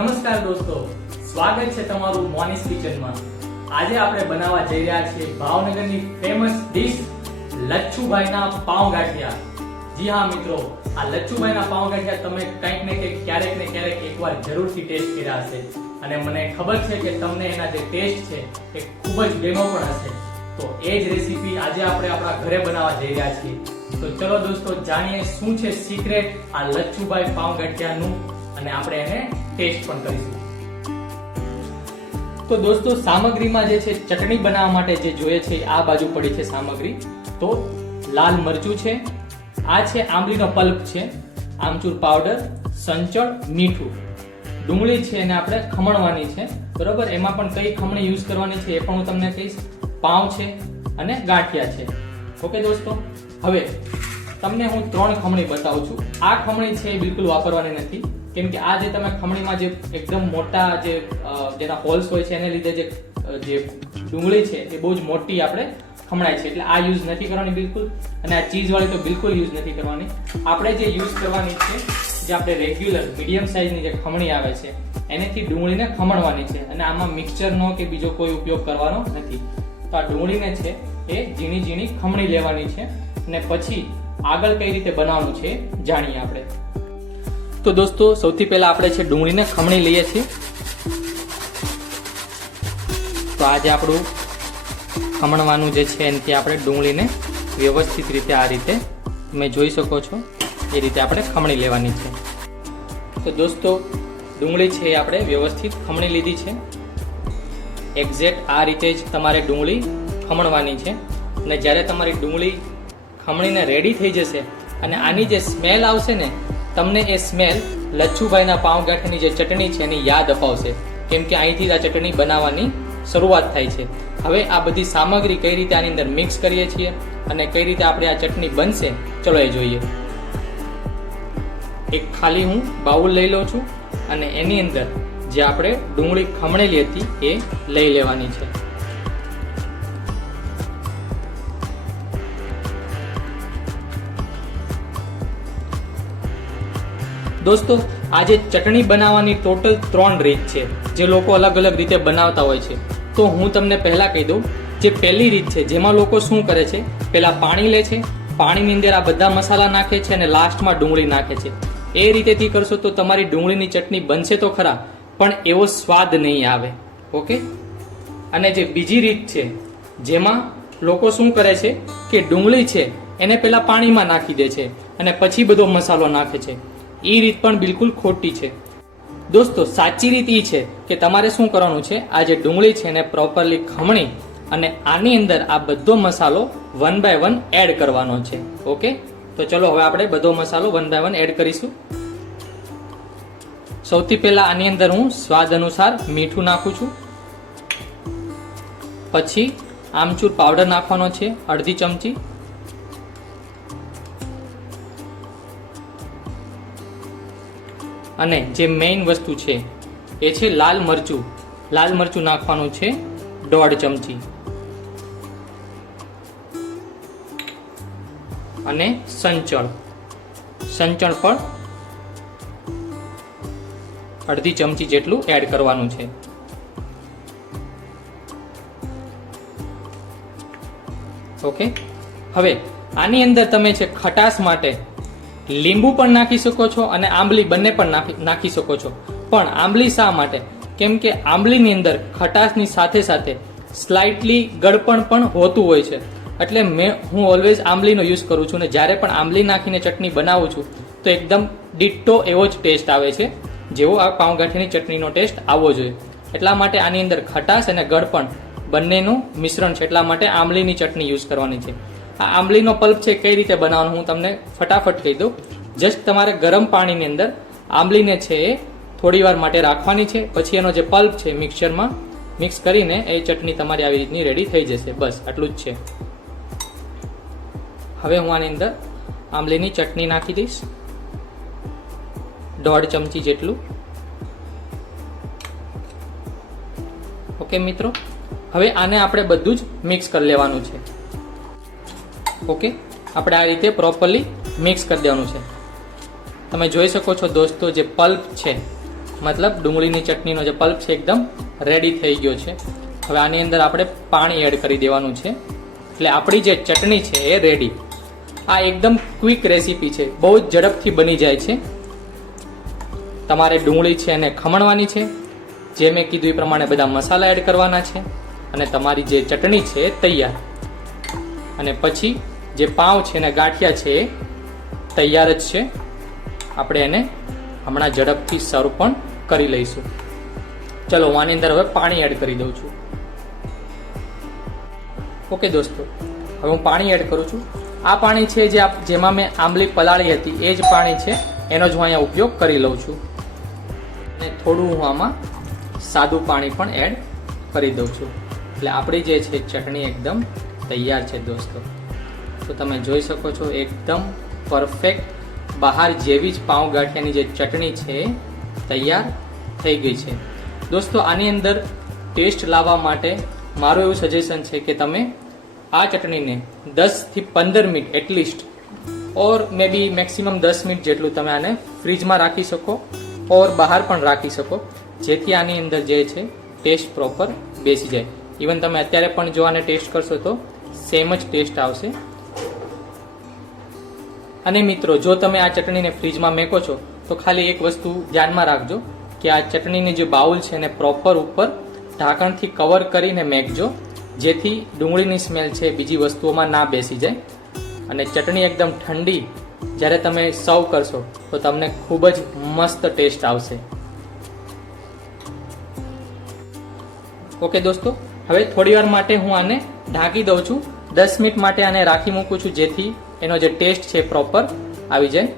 નમસ્કાર દોસ્તો, સ્વાગત છે તમારું મોનિસ કિચનમાં આજે આપણે બનાવવા જઈ રહ્યા છીએ ભાવનગરની ફેમસ ડીશ લચ્છુભાઈના પાઉં ગાંઠિયા જી હા મિત્રો, આ લચ્છુભાઈના પાઉં ગાંઠિયા તમે કંઈક ને કંઈક, ક્યારેક ને ક્યારેક એકવાર જરૂરથી ટેસ્ટ કર્યા હશે. અને મને ખબર છે કે તમને એના જે ટેસ્ટ છે, એ ખૂબ જ બેનો પણ હશે. તો એ જ રેસીપી આજે આપણે આપણા ઘરે બનાવવા જઈ રહ્યા છીએ. તો ચલો દોસ્તો, જાણીએ શું છે સિક્રેટ આ લચ્છુભાઈ પાઉં ગઠિયાનું અને આપણે એને ટેસ્ટ પણ કરીશું. તો દોસ્તો, સામગ્રીમાં જે છે ચટણી બનાવવા માટે જે જોઈએ છે આ બાજુ પડી છે સામગ્રી. તો લાલ મરચું છે, આ છે આંબલીનો પલ્પ છે, આમચૂર પાવડર, સંચળ, મીઠું. ડુંગળી છે એને આપણે ખમણવાની છે, બરોબર? એમાં પણ કઈ ખમણી યુઝ કરવાની છે એ પણ હું તમને કહીશ. પાઉં છે અને ગાંઠિયા છે. ઓકે દોસ્તો? હવે, તમને હું ત્રણ ખમણી બતાવું છું. આ ખમણી છે એ બિલકુલ વાપરવાની નથી. કેમ કે આ જે તમે ખમણીમાં જે એકદમ મોટા જે જેના હોલ્સ હોય છે, એને લીધે જે જે ડુંગળી છે, એ બહુ જ મોટી આપણે ખમણાય છે. એટલે આ યુઝ નથી કરવાની બિલકુલ. અને આ ચીઝવાળી તો બિલકુલ યુઝ નથી કરવાની. આપણે જે યુઝ કરવાની છે, જે આપણે રેગ્યુલર મીડિયમ સાઇઝની જે ખમણી આવે છે, એનેથી ડુંગળીને ખમણવાની છે. અને આમાં મિક્સચરનો કે બીજો કોઈ ઉપયોગ કરવાનો નથી. તો આ ડુંગળીને છે એ ઝીણી ઝીણી ખમણી લેવાની છે અને પછી આગળ કઈ રીતે બનાવવાનું છે જાણીએ આપણે. તો દોસ્તો, સૌથી પહેલા આપણે છે ડુંગળીને ખમણી લઈએ છીએ. તો આજે આપણું ખમણવાનું જે છે એનાથી આપણે ડુંગળીને વ્યવસ્થિત રીતે આ રીતે તમે જોઈ શકો છો, એ રીતે આપણે ખમણી લેવાની છે. તો દોસ્તો, ડુંગળી છે એ આપણે વ્યવસ્થિત ખમણી લીધી છે. એક્ઝેક્ટ આ રીતે જ તમારે ડુંગળી ખમણવાની છે. અને જ્યારે તમારી ડુંગળી ખમણીને રેડી થઈ જશે અને આની જે સ્મેલ આવશે ને, તમને એ સ્મેલ લચ્છુભાઈના પાઉંગાંઠની જે ચટણી છે એની યાદ અપાવશે. કેમ કે અહીંથી જ આ ચટણી બનાવવાની શરૂઆત થાય છે. હવે આ બધી સામગ્રી કઈ રીતે આની અંદર મિક્સ કરીએ છીએ અને કઈ રીતે આપણે આ ચટણી બનશે, ચલો એ જોઈએ. એક ખાલી હું બાઉલ લઈ લઉં છું અને એની અંદર જે આપણે ડુંગળી ખમણેલી હતી એ લઈ લેવાની છે. દોસ્તો, આજે ચટણી બનાવવાની ટોટલ ત્રણ રીત છે, જે લોકો અલગ અલગ રીતે બનાવતા હોય છે. તો હું તમને પહેલા કહી દઉં, જે પહેલી રીત છે, જેમાં લોકો શું કરે છે, પહેલા પાણી લે છે, પાણીની અંદર આ બધા મસાલા નાખે છે અને લાસ્ટમાં ડુંગળી નાખે છે. એ રીતેથી કરશો તો તમારી ડુંગળીની ચટણી બનશે તો ખરા પણ એવો સ્વાદ નહીં આવે. ઓકે અને જે બીજી રીત છે, જેમાં લોકો શું કરે છે કે ડુંગળી છે, એને પહેલાં પાણીમાં નાખી દે છે અને પછી બધો મસાલો નાખે છે. એ રીત પણ બિલકુલ ખોટી છે. દોસ્તો, સાચી રીત એ છે કે તમારે શું કરવાનું છે, આ જે ડુંગળી છે એને પ્રોપરલી ખમણી અને આની અંદર આ બધો મસાલો વન બાય વન એડ કરવાનો છે. ઓકે તો ચલો, હવે આપણે બધો મસાલો વન બાય વન એડ કરીશું. સૌથી પહેલાં આની અંદર હું સ્વાદ અનુસાર મીઠું નાખું છું. પછી આમચૂર પાવડર નાખવાનો છે, અડધી ચમચી. અને જે મેઇન વસ્તુ છે, એ છે લાલ મરચું. લાલ મરચું નાખવાનું છે, દોઢ ચમચી. અને સંચળ. સંચળ પણ અડધી ચમચી જેટલું એડ કરવાનું છે. ઓકે હવે, આની અંદર તમે છે ખટાશ માટે લીંબુ પણ નાખી શકો છો અને આંબલી બંને પણ નાખી શકો છો. પણ આંબલી શા માટે? કેમ કે આંબલીની અંદર ખટાશની સાથે સાથે સ્લાઇટલી ગળપણ પણ હોતું હોય છે. એટલે મેં, હું ઓલવેઝ આંબલીનો યુઝ કરું છું અને જ્યારે પણ આંબલી નાખીને ચટણી બનાવું છું, તો એકદમ ડિટ્ટો એવો જ ટેસ્ટ આવે છે. જેવો આ પાઉંગાંઠીની ચટણીનો ટેસ્ટ આવવો જોઈએ. એટલા માટે આની અંદર ખટાશ અને ગળપણ બંનેનું મિશ્રણ છે. એટલા માટે આંબલીની ચટણી યુઝ કરવાની છે. આ આંબલીનો પલ્પ છે કઈ રીતે બનાવવાનો હું તમને ફટાફટ કહી દઉં. જસ્ટ તમારે ગરમ પાણીની અંદર આંબલીને છે એ થોડી વાર માટે રાખવાની છે. પછી એનો જે પલ્પ છે મિક્સરમાં મિક્સ કરીને એ ચટણી તમારી આવી રીતની રેડી થઈ જશે. બસ, આટલું જ છે. હવે હું આની અંદર આંબલીની ચટણી નાખી દઈશ. દોઢ ચમચી જેટલું. ઓકે મિત્રો? હવે આને આપણે બધું જ મિક્સ કરી લેવાનું છે. ઓકે? આપણે આ રીતે પ્રોપરલી મિક્સ કરી દેવાનું છે. તમે જોઈ શકો છો દોસ્તો જે પલ્પ છે. મતલબ ડુંગળીની ચટણીનો જે પલ્પ છે એકદમ રેડી થઈ ગયો છે. હવે આની અંદર આપણે પાણી એડ કરી દેવાનું છે. એટલે આપણી જે ચટણી છે એ રેડી આ એકદમ ક્વિક રેસીપી છે. બહુ જ ઝડપથી બની જાય છે. તમારે ડુંગળી છે એને ખમણવાની છે, જે મેં કીધું એ પ્રમાણે બધા મસાલા એડ કરવાના છે, અને તમારી જે ચટણી છે તૈયાર. અને પછી જે પાઉં છે અને ગાંઠિયા છે એ તૈયાર જ છે. આપણે એને હમણાં ઝડપથી સર્વ પણ કરી લઈશું. ચલો આની અંદર હવે પાણી એડ કરી દઉં છું. ઓકે દોસ્તો, હવે હું પાણી એડ કરું છું. આ પાણી છે જે જેમાં મેં આંબલી પલાળી હતી, એ જ પાણી છે, એનો જ હું અહીંયા ઉપયોગ કરી લઉં છું. થોડું હું આમાં સાદું પાણી પણ એડ કરી દઉં છું. એટલે આપણી જે છે ચટણી એકદમ તૈયાર છે દોસ્તો. તો તમે જોઈ શકો છો એકદમ પરફેક્ટ બહાર જેવી જ પાઉં ગાંઠિયાની જે ચટણી છે તૈયાર થઈ ગઈ છે. દોસ્તો, આની અંદર ટેસ્ટ લાવવા માટે મારું એવું સજેશન છે કે તમે આ ચટણીને દસથી પંદર minute at least or may be maximum દસ મિનિટ જેટલું તમે આને ફ્રીજમાં રાખી શકો. ઓર બહાર પણ રાખી શકો. જેથી આની અંદર જે છે ટેસ્ટ પ્રોપર બેસી જાય. ઇવન તમે અત્યારે પણ જો આને ટેસ્ટ કરશો તો સેમ જ ટેસ્ટ આવશે. અને મિત્રો, જો તમે આ ચટણીને ફ્રીજમાં મેકો છો, તો ખાલી એક વસ્તુ ધ્યાનમાં રાખજો કે આ ચટણીની જે બાઉલ છે એને પ્રોપર ઉપર ઢાંકણથી કવર કરીને મેકજો, જેથી ડુંગળીની સ્મેલ છે બીજી વસ્તુઓમાં ના બેસી જાય. અને ચટણી એકદમ ઠંડી જ્યારે તમે સર્વ કરશો, તો તમને ખૂબ જ મસ્ત ટેસ્ટ આવશે. ઓકે દોસ્તો, હવે થોડી વાર માટે હું આને ઢાંકી દઉં છું. દસ મિનિટ માટે આને રાખી મૂકું છું, જેથી એનો જે ટેસ્ટ છે પ્રોપર આવી જાય.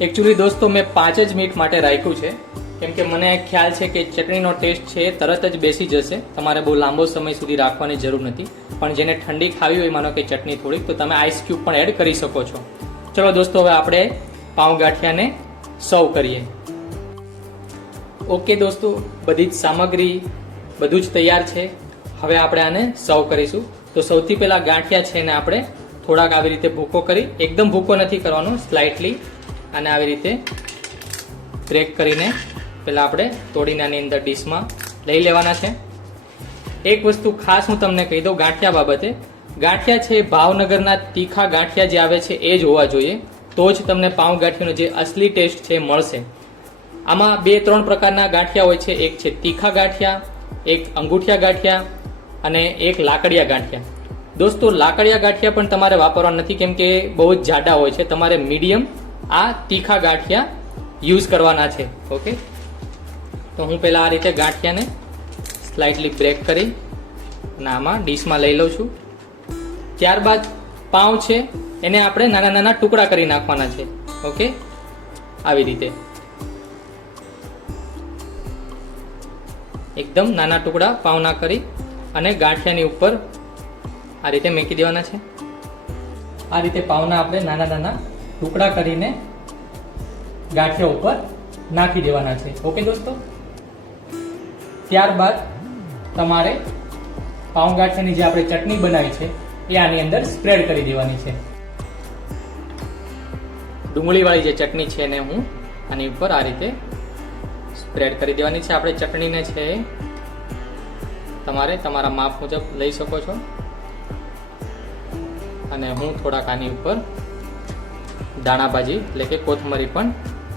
એકચ્યુઅલી દોસ્તો, મેં પાંચ જ મિનિટ માટે રાખ્યું છે. કેમ કે મને ખ્યાલ છે કે ચટણીનો ટેસ્ટ છે, તરત જ બેસી જશે. તમારે બહુ લાંબો સમય સુધી રાખવાની જરૂર નથી. પણ જેને ઠંડી ખાવી હોય, માનો કે ચટણી થોડીક, તો તમે આઈસ ક્યુબ પણ એડ કરી શકો છો. ચલો દોસ્તો, હવે આપણે પાઉં ગાંઠિયાને સર્વ કરીએ. ઓકે દોસ્તો, બધી જ સામગ્રી બધું જ તૈયાર છે. હવે આપણે આને સર્વ કરીશું. તો સૌથી પહેલાં ગાંઠિયા છે એને આપણે થોડાક આવી રીતે ભૂકો કરી, એકદમ ભૂકો નથી કરવાનો સ્લાઇટલી અને આવી રીતે બ્રેક કરીને પહેલા આપણે તોડીને આની અંદર ડીશમાં લઈ લેવાના છે. એક વસ્તુ ખાસ હું તમને કહી દઉં ગાંઠિયા બાબતે. ગાંઠિયા છે ભાવનગરના તીખા ગાંઠિયા જે આવે છે એ જ હોવા જોઈએ. તો જ તમને પાઉં ગાંઠિયાનો જે અસલી ટેસ્ટ છે મળશે. આમાં બે ત્રણ પ્રકારના ગાંઠિયા હોય છે. એક છે તીખા ગાંઠિયા, એક અંગૂઠિયા ગાંઠિયા અને એક લાકડિયા ગાંઠિયા. દોસ્તો, લાકડિયા ગાંઠિયા પણ તમારે વાપરવા નથી કેમ કે બહુ જ જાડા હોય છે. તમારે મીડિયમ આ તીખા ગાંઠિયા યુઝ કરવાના છે. ઓકે? તો હું પહેલાં આ રીતે ગાંઠિયાને સ્લાઇટલી બ્રેક કરી અને આમાં ડીશમાં લઈ લઉં છું. ત્યારબાદ પાઉં છે, એને આપણે નાના નાના ટુકડા કરી નાખવાના છે. ઓકે? આવી રીતે. એકદમ નાના ટુકડા પાવના કરી અને ગાંઠિયાની ઉપર આ રીતે મેકી દેવાના છે. આ રીતે પાવના આપણે નાના નાના ટુકડા કરીને ગાંઠિયા ઉપર નાખી દેવાના છે. ઓકે દોસ્તો? ત્યારબાદ તમારે પાઉં જે આપણે ચટણી બનાવી છે, એ આની અંદર સ્પ્રેડ કરી દેવાની છે. ડુંગળીવાળી જે ચટણી છે એને હું આની ઉપર આ રીતે સ્પ્રેડ કરી દેવાની છે. આપણે ચટણીને છે, તમારે તમારા માપ મુજબ લઈ શકો છો. અને હું થોડાક આની ઉપર દાણાભાજી એટલે કે કોથમરી પણ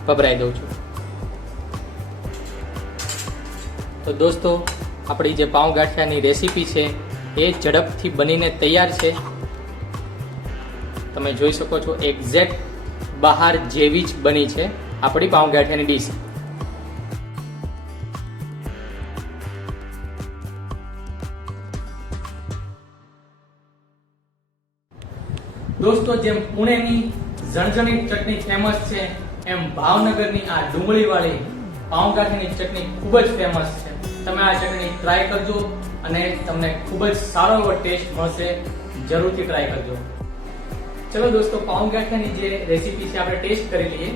ભભરાઈ દઉં છું. તો દોસ્તો, આપણી જે પાઉં રેસીપી છે, એ ઝડપથી બનીને તૈયાર છે. તમે જોઈ શકો છો એક્ઝેક્ટ બહાર જેવી જ બની છે આપણી પાઉં ડીશ દોસ્તો, જેમ પુણેની ઝણઝણી ચટણી ફેમસ છે, એમ ભાવનગરની આ ડુંગળીવાળી પાઉં ગાંઠીની ચટણી ખૂબ જ ફેમસ છે. તમે આ ચટણી ટ્રાય કરજો અને તમને ખૂબ જ સારો એવો ટેસ્ટ મળશે. જરૂરથી ટ્રાય કરજો. ચલો દોસ્તો, પાઉં ગાંઠિયાની જે રેસીપી છે, આપણે ટેસ્ટ કરી લઈએ.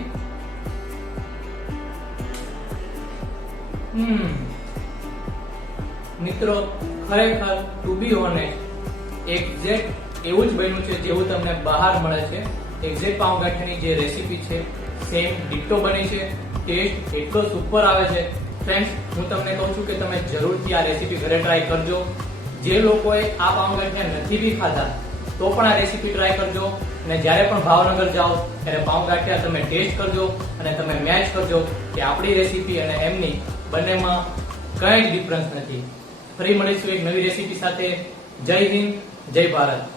મિત્રો, ખરેખર ટુ બી ઓનેસ્ટ એક્ઝેક્ટ એવું જ બન્યું છે જેવું તમને બહાર મળે છે. એક્ઝેક્ટ પાઉં ગાંઠિયાની જે રેસીપી છે સેમ ડીટો બની છે. ટેસ્ટ એટલો સુપર આવે છે. ફ્રેન્ડ્સ હું તમને કહું છું કે તમે જરૂરથી આ રેસીપી ઘરે ટ્રાય કરજો. જે લોકોએ આ પાઉં ગાંઠિયા નથી બી ખાધા, તો પણ આ રેસીપી ટ્રાય કરજો. અને જ્યારે પણ ભાવનગર જાઓ, ત્યારે પાઉંગાઠિયા તમે ટેસ્ટ કરજો અને તમે મેચ કરજો કે આપણી રેસીપી અને એમની બંનેમાં કંઈ ડિફરન્સ નથી. ફરી મળીશું એક નવી રેસીપી સાથે. જય હિન્દ, જય ભારત.